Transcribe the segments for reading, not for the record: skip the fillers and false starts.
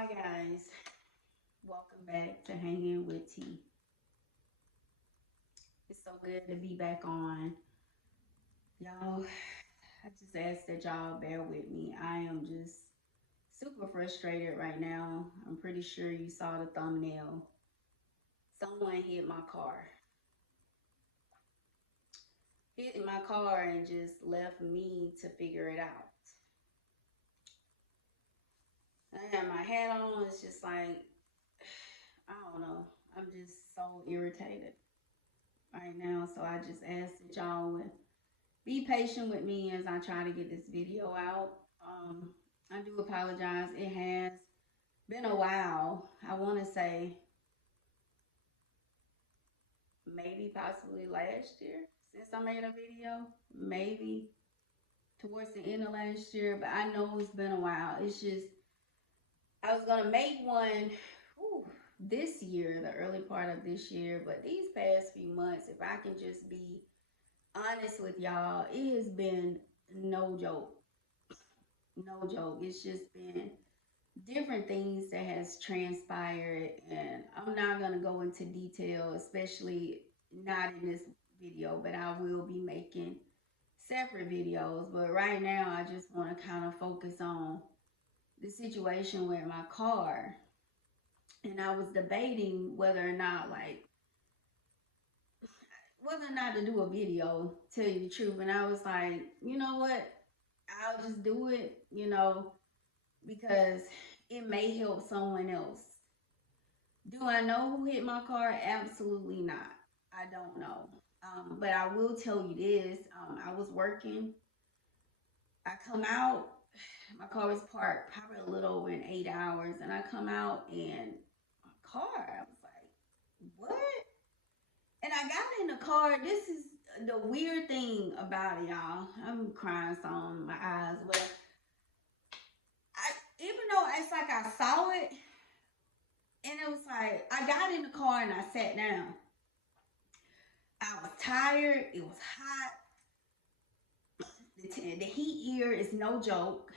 Hi guys, welcome back to Hanging with T. It's so good to be back on. Y'all, I just ask that y'all bear with me. I am just super frustrated right now. I'm pretty sure you saw the thumbnail. Someone hit my car. Hit my car and just left me to figure it out. I had my hat on. It's just like, I don't know. I'm just so irritated right now. So I just ask that y'all would be patient with me as I try to get this video out. I do apologize. It has been a while. I want to say maybe possibly last year since I made a video. Maybe towards the end of last year, but I know it's been a while. It's just, I was going to make one this year, the early part of this year, but these past few months, if I can just be honest with y'all, it has been no joke. No joke. It's just been different things that has transpired, and I'm not going to go into detail, especially not in this video, but I will be making separate videos. But right now I just want to kind of focus on the situation with my car. And I was debating whether or not to do a video, tell you the truth. And I was like, you know what, I'll just do it, because it may help someone else. Do I know who hit my car? Absolutely not. I don't know. But I will tell you this. I was working. I come out. My car was parked probably a little over in 8 hours. And I come out and my car, I was like, what? And I got in the car. This is the weird thing about it, y'all. I'm crying some in my eyes. But even though it's like I saw it, and it was like, I got in the car and I sat down. I was tired. It was hot. The heat here is no joke.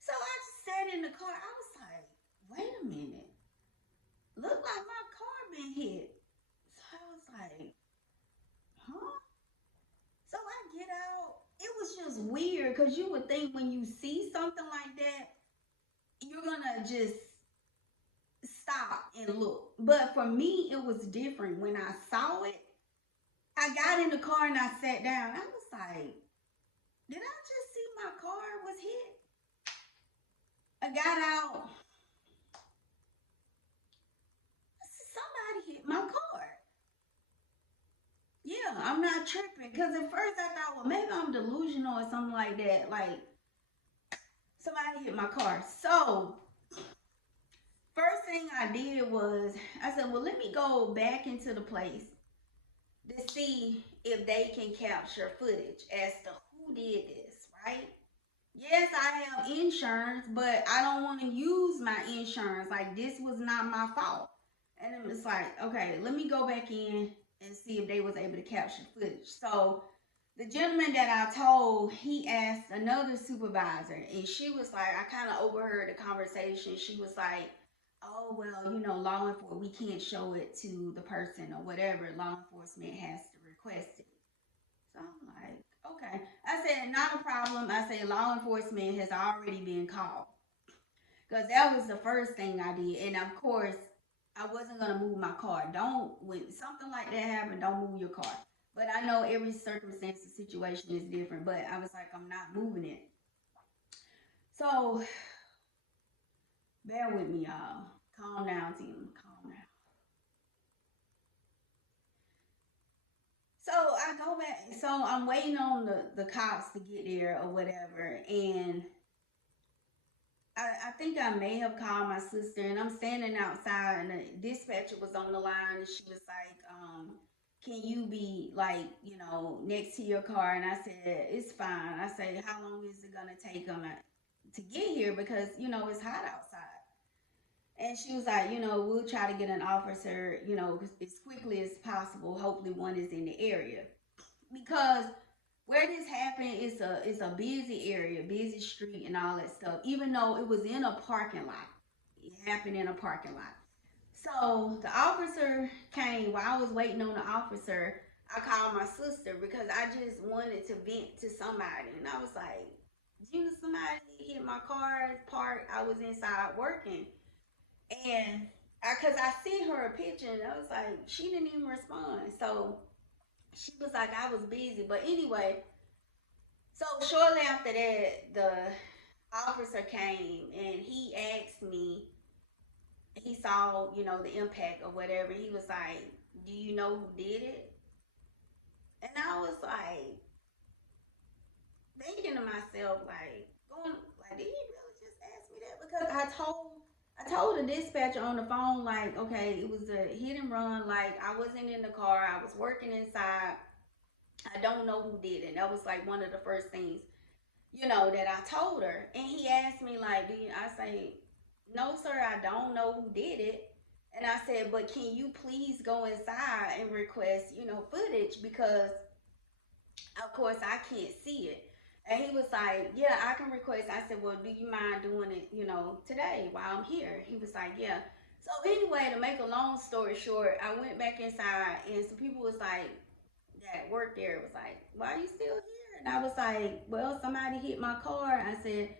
So I just sat in the car. I was like, wait a minute. Look like my car been hit. So I was like, huh? So I get out. It was just weird because you would think when you see something like that, you're going to just stop and look. But for me, it was different. When I saw it, I got in the car and I sat down. I was like, did I just see my car was hit? I got out. Somebody hit my car. Yeah, I'm not tripping. Because at first I thought, well, maybe I'm delusional or something like that. Like, somebody hit my car. So, first thing I did was, I said, well, let me go back into the place to see if they can capture footage as to who did this, right? Yes, I have insurance, but I don't want to use my insurance. Like, this was not my fault. And it was like, okay, let me go back in and see if they was able to capture footage. So the gentleman that I told, he asked another supervisor, and she was like, I kind of overheard the conversation. She was like, oh, well, law enforcement, we can't show it to the person or whatever. Law enforcement has to request it. So I'm like, okay. I said, not a problem. I said, law enforcement has already been called. Because that was the first thing I did. And of course, I wasn't going to move my car. When something like that happened, don't move your car. But I know every circumstance and situation is different. But I was like, I'm not moving it. So, bear with me, y'all. Calm down, team. Calm down. So I go back. So I'm waiting on the cops to get there or whatever. And I think I may have called my sister, and I'm standing outside, and the dispatcher was on the line, and she was like, can you be like, next to your car? And I said, it's fine. I said, how long is it gonna take them to get here? Because, it's hot outside. And she was like, we'll try to get an officer, as quickly as possible. Hopefully one is in the area. Because where this happened is a busy area, busy street, and all that stuff. Even though it was in a parking lot, it happened in a parking lot. So the officer came while I was waiting on the officer. I called my sister because I just wanted to vent to somebody, and I was like, "You know, somebody hit my car parked. I was inside working, and cause I sent her a picture, and I was like, she didn't even respond. So she was like, I was busy. But anyway, so shortly after that, the officer came and he asked me, he saw, the impact or whatever. He was like, do you know who did it? And I was like, thinking to myself, like, going, like, did he really just ask me that? Because I told the dispatcher on the phone, like, okay, it was a hit and run. Like, I wasn't in the car. I was working inside. I don't know who did it. That was like one of the first things, that I told her. And he asked me, like, I say, no, sir, I don't know who did it. And I said, but can you please go inside and request, footage? Because, of course, I can't see it. And he was like, yeah, I can request. I said, well, do you mind doing it, today while I'm here? He was like, yeah. So anyway, to make a long story short, I went back inside and some people was like, that worked there was like, why are you still here? And I was like, well, somebody hit my car. I said,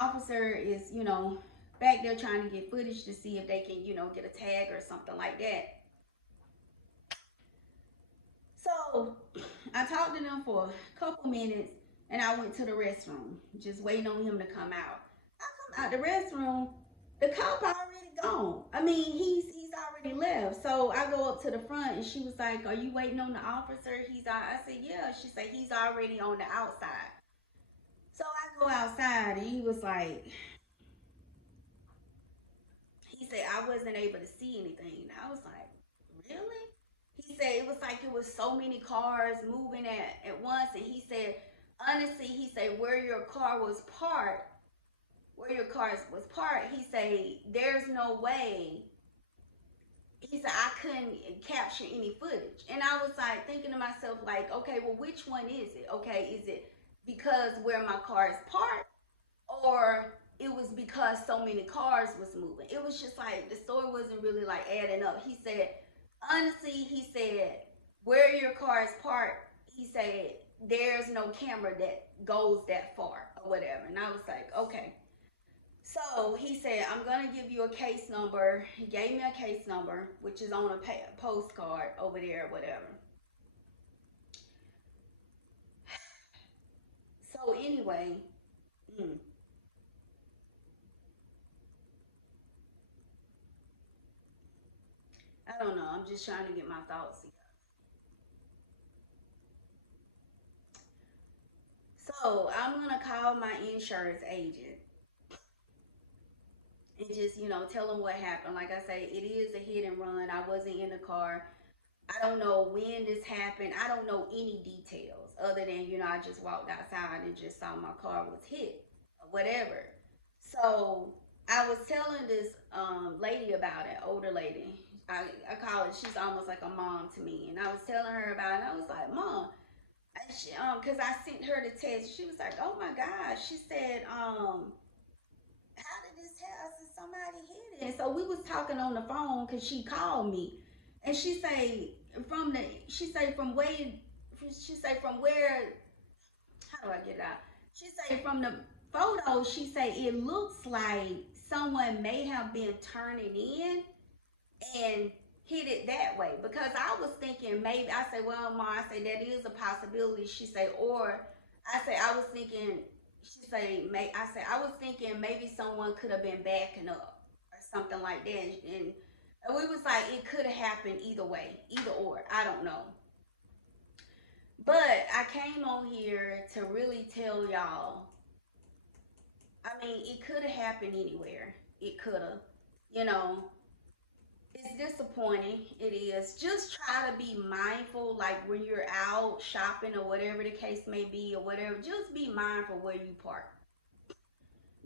officer is, back there trying to get footage to see if they can, get a tag or something like that. So I talked to them for a couple minutes and I went to the restroom, just waiting on him to come out. I come out the restroom, the cop already gone. I mean, he's already left. So I go up to the front and she was like, are you waiting on the officer? He's out. I said, yeah. She said, he's already on the outside. So I go outside and he was like, he said, I wasn't able to see anything. I was like, really? He said it was like it was so many cars moving at once. And he said, honestly, he said, where your car was parked, he said, there's no way. He said, I couldn't capture any footage. And I was like thinking to myself, like, okay, well, which one is it? Okay, is it because where my car is parked, or it was because so many cars was moving? It was just like the story wasn't really like adding up. He said, honestly, he said, where your car is parked, he said, there's no camera that goes that far or whatever. And I was like, okay. So he said, I'm going to give you a case number. He gave me a case number, which is on a postcard over there or whatever. So anyway, mm, I don't know. I'm just trying to get my thoughts together. So I'm going to call my insurance agent and just, tell them what happened. Like I say, it is a hit and run. I wasn't in the car. I don't know when this happened. I don't know any details other than, I just walked outside and just saw my car was hit or whatever. So I was telling this lady about it, older lady. I call her, she's almost like a mom to me. And I was telling her about it. And I was like, Mom, because I sent her the text. She was like, oh my gosh. She said, how did this happen? I said, somebody hit it. And so we was talking on the phone because she called me. And she say from where, how do I get it out? She say from the photo, she say it looks like someone may have been turning in and hit it that way. Because I was thinking maybe, I say, well, Ma, I say that is a possibility. She say, or I say I was thinking, she say, I say I was thinking maybe someone could have been backing up or something like that. And we was like, it could have happened either way, either or. I don't know. But I came on here to really tell y'all. I mean, it could have happened anywhere. It could have. You know, it's disappointing. It is. Just try to be mindful, like when you're out shopping or whatever the case may be, or whatever. Just be mindful where you park.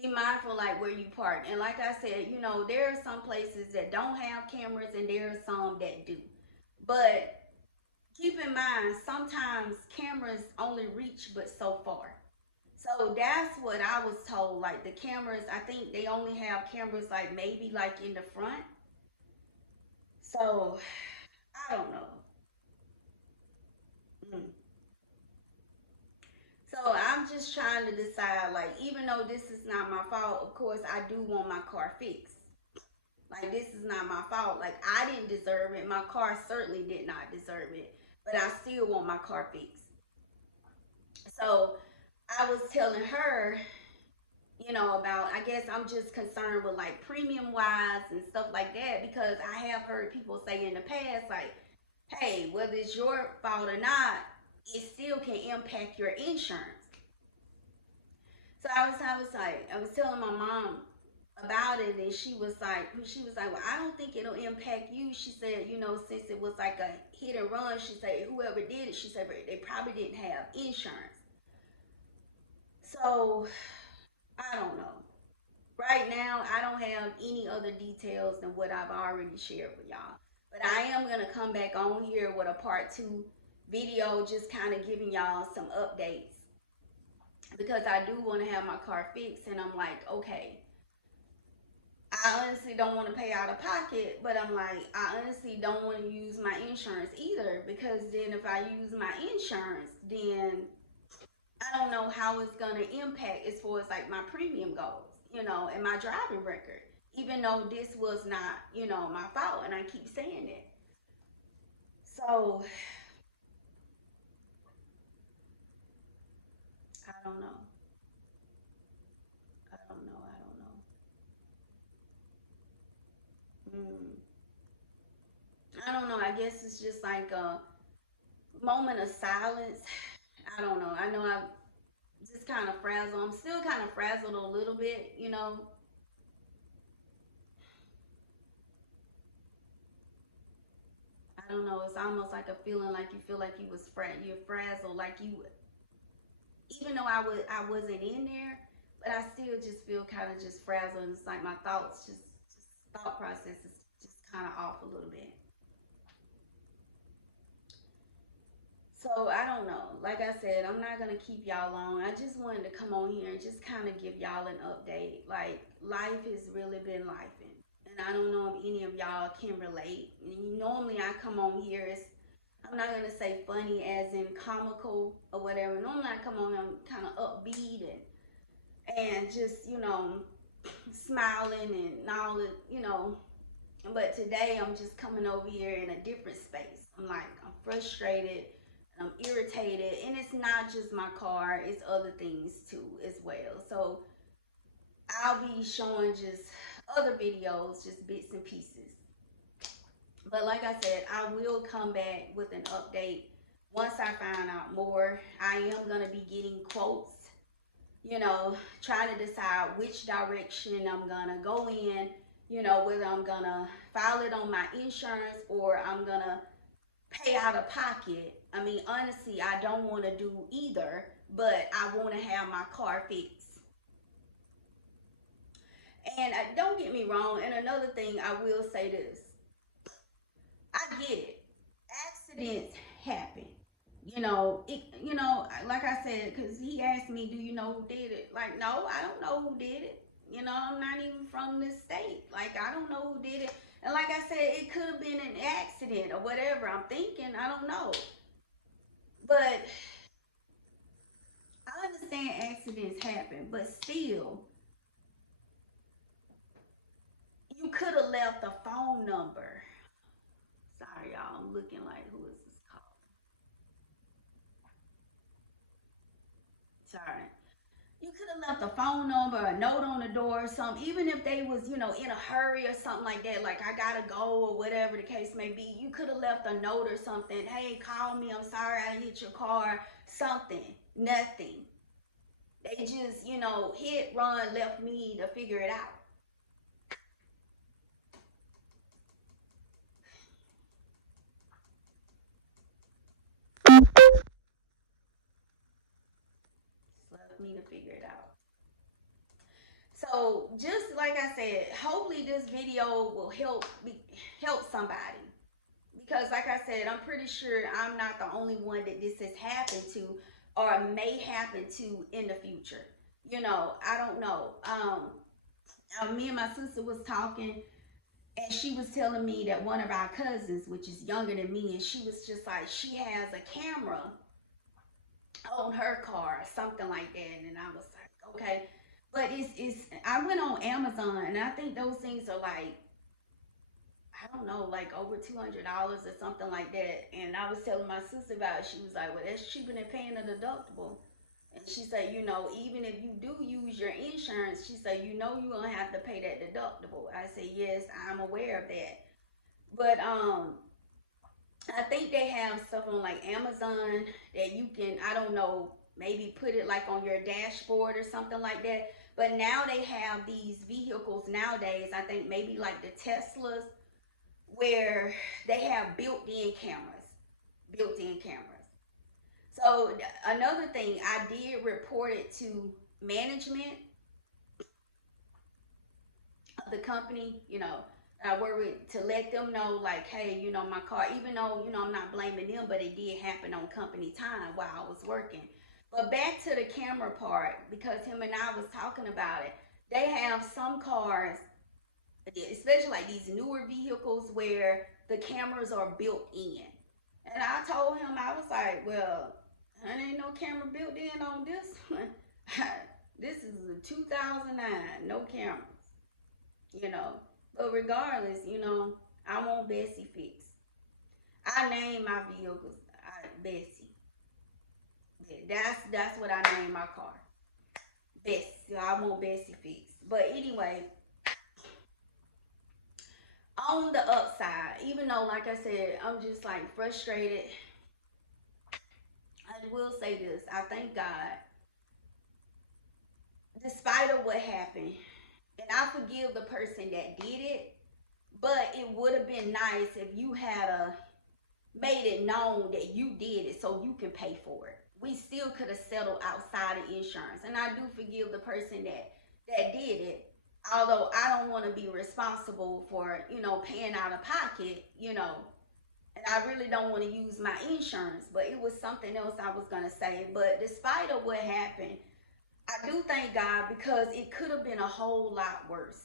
Be mindful, like where you park. And like I said, there are some places that don't have cameras, and there are some that do. But keep in mind, sometimes cameras only reach but so far. So that's what I was told. Like the cameras, I think they only have cameras like maybe like in the front. So I don't know. Mm. So I'm just trying to decide, like, even though this is not my fault, of course, I do want my car fixed. Like, this is not my fault. Like, I didn't deserve it. My car certainly did not deserve it. But I still want my car fixed. So I was telling her, about, I guess I'm just concerned with like premium wise and stuff like that because I have heard people say in the past, like, hey, whether it's your fault or not, it still can impact your insurance. So I was telling my mom about it, and she was like, well, I don't think it'll impact you. She said, since it was like a hit and run, she said, whoever did it, she said, they probably didn't have insurance. So I don't know. Right now, I don't have any other details than what I've already shared with y'all. But I am going to come back on here with a part two video, just kind of giving y'all some updates because I do want to have my car fixed. And I'm like, okay, I honestly don't want to pay out of pocket, but I'm like, I honestly don't want to use my insurance either because then if I use my insurance, then I don't know how it's going to impact as far as like my premium goes, and my driving record. Even though this was not, my fault, and I keep saying it. So I don't know. I don't know. I don't know. Mm. I don't know. I guess it's just like a moment of silence. I don't know. I know I'm just kind of frazzled. I'm still kind of frazzled a little bit. I don't know. It's almost like a feeling like you feel like you're frazzled, like you, even though I wasn't in there, but I still just feel kind of just frazzled. And it's like my thoughts just thought process is just kind of off a little bit. So I don't know. Like I said, I'm not gonna keep y'all long. I just wanted to come on here and just kind of give y'all an update. Like life has really been life, and I don't know if any of y'all can relate. Normally I come on here, I'm not gonna say funny as in comical or whatever. Normally I come on, I'm kind of upbeat and just smiling and all the. But today I'm just coming over here in a different space. I'm frustrated and I'm irritated, and it's not just my car; it's other things too as well. So I'll be showing just other videos, just bits and pieces. But like I said, I will come back with an update once I find out more. I am gonna be getting quotes, trying to decide which direction I'm gonna go in, whether I'm gonna file it on my insurance or I'm gonna pay out of pocket. I mean, honestly, I don't want to do either, but I want to have my car fixed. And don't get me wrong, and another thing I will say this, I get it. Accidents happen. Like I said, because he asked me, do you know who did it? Like, no, I don't know who did it. I'm not even from this state. Like, I don't know who did it. And like I said, it could have been an accident or whatever. I'm thinking, I don't know. But I understand accidents happen, but still, you could have left a phone number. Sorry, y'all. I'm looking like, who is this call? Sorry. You could have left a phone number, a note on the door, or something. Even if they was, in a hurry or something like that, like I gotta go or whatever the case may be. You could have left a note or something. Hey, call me. I'm sorry I hit your car. Something. Nothing. They just, hit, run, left me to figure it out. Just left me to figure it out. So just like I said, hopefully this video will help somebody. because like I said, I'm pretty sure I'm not the only one that this has happened to or may happen to in the future. You know, I don't know. Me and my sister was talking, and she was telling me that one of our cousins, which is younger than me, and she was just like, she has a camera on her car or something like that. And I was like, okay. But it's I went on Amazon, and I think those things are like, I don't know, like over $200 or something like that. And I was telling my sister about it. She was like, well, that's cheaper than paying a deductible. And she said, you know, even if you do use your insurance, she said, you know, you're gonna have to pay that deductible. I said, yes, I'm aware of that. But I think they have stuff on like Amazon that you can, I don't know, maybe put it like on your dashboard or something like that. But now they have these vehicles nowadays, I think maybe like the Teslas, where they have built-in cameras. Built-in cameras. So another thing, I did report it to management of the company. You know, I work with to let them know, like, hey, you know, my car. Even though you know I'm not blaming them, but it did happen on company time while I was working. But back to the camera part, because him and I was talking about it. They have some cars, especially like these newer vehicles, where the cameras are built in. And I told him, I was like, well, there ain't no camera built in on this one. This is a 2009, no cameras, you know. But regardless, you know, I want Bessie fixed. I name my vehicles Bessie. That's what I name my car. Bessie. So I want Bessie fixed. But anyway, on the upside, even though, like I said, I'm just like frustrated, I will say this. I thank God, despite of what happened, and I forgive the person that did it, but it would have been nice if you had made it known that you did it so you can pay for it. We still could have settled outside of insurance. And I do forgive the person that did it. Although I don't want to be responsible for, you know, paying out of pocket, you know, and I really don't want to use my insurance, but it was something else I was gonna say. But despite of what happened, I do thank God, because it could have been a whole lot worse.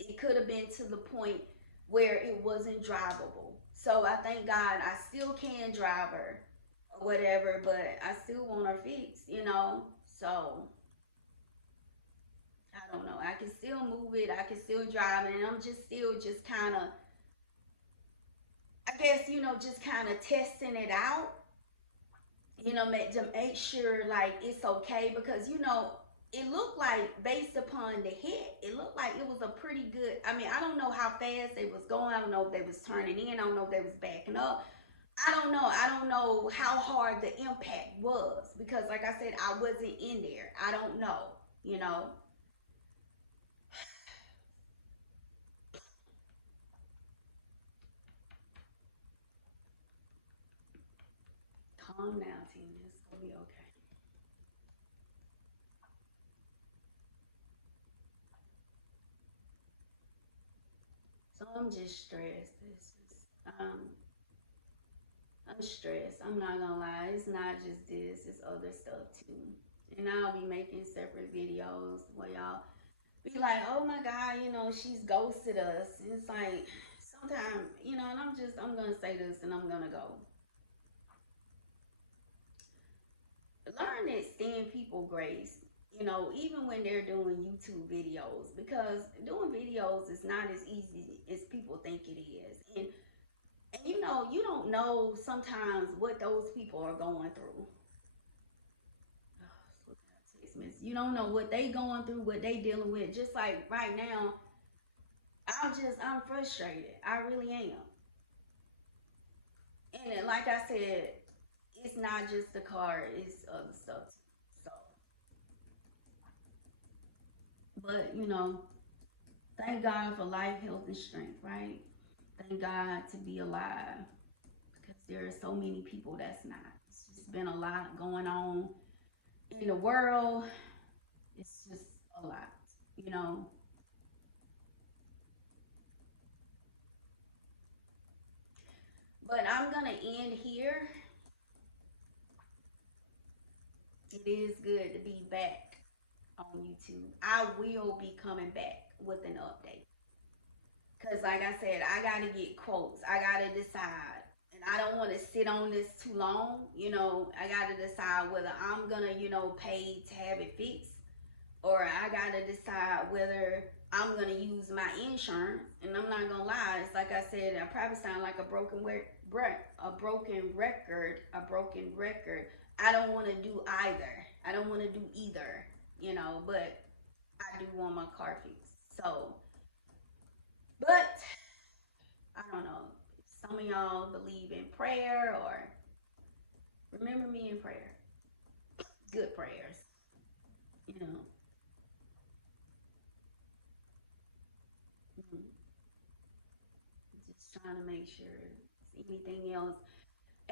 It could have been to the point where it wasn't drivable. So I thank God I still can drive her or whatever, but I still want her fixed, you know. So I don't know. I can still move it. I can still drive it, and I'm just still just kind of, I guess, you know, just kind of testing it out, you know, to make sure like it's okay, because you know it looked like, based upon the hit, it looked like it was a pretty good. I mean, I don't know how fast they was going. I don't know if they was turning in. I don't know if they was backing up. I don't know. I don't know how hard the impact was, because, like I said, I wasn't in there. I don't know. You know, calm down, Tina. It's gonna be okay. So I'm just stressed. I'm stressed. I'm not gonna lie. It's not just this. It's other stuff too. And I'll be making separate videos where y'all be like, "Oh my God, you know, she's ghosted us." And it's like, sometimes, you know, and I'm gonna say this, and I'm gonna go. Learn to extend people grace. You know, even when they're doing YouTube videos, because doing videos is not as easy as people think it is. And you know, you don't know sometimes what those people are going through. You don't know what they going through, what they dealing with. Just like right now, I'm frustrated. I really am. And then, like I said, it's not just the car; it's other stuff. So, but you know, thank God for life, health, and strength. Right? Thank God to be alive, because there are so many people that's not. It's just been a lot going on in the world. It's just a lot. You know, end here. It is good to be back on YouTube. I will be coming back with an update. Because, like I said, I got to get quotes. I got to decide. And I don't want to sit on this too long. You know, I got to decide whether I'm going to, you know, pay to have it fixed, or I got to decide whether I'm going to use my insurance. And I'm not going to lie. It's like I said, I probably sound like a broken record. I don't want to do either. I don't want to do either, you know, but I do want my car fixed. So, but I don't know. Some of y'all believe in prayer, or remember me in prayer. Good prayers, you know. Mm, just trying to make sure it's anything else.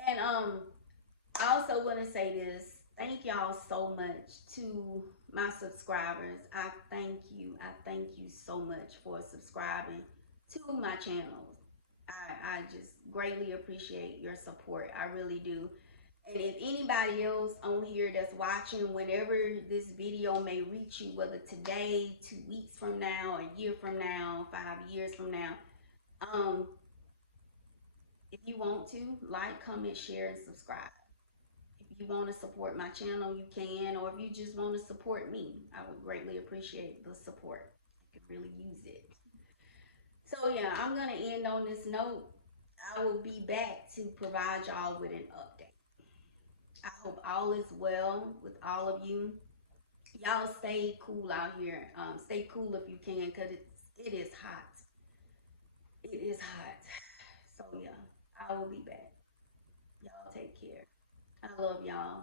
And I also want to say this. Thank y'all so much to my subscribers. I thank you. I thank you so much for subscribing to my channels. I just greatly appreciate your support. I really do. And if anybody else on here that's watching, whenever this video may reach you, whether today, 2 weeks from now, a year from now, 5 years from now, um, if you want to, like, comment, share, and subscribe. If you want to support my channel, you can. Or if you just want to support me, I would greatly appreciate the support. I could really use it. So yeah, I'm going to end on this note. I will be back to provide y'all with an update. I hope all is well with all of you. Y'all stay cool out here. Stay cool if you can, because it is hot. It is hot. So yeah, I will be back. Y'all take care. I love y'all.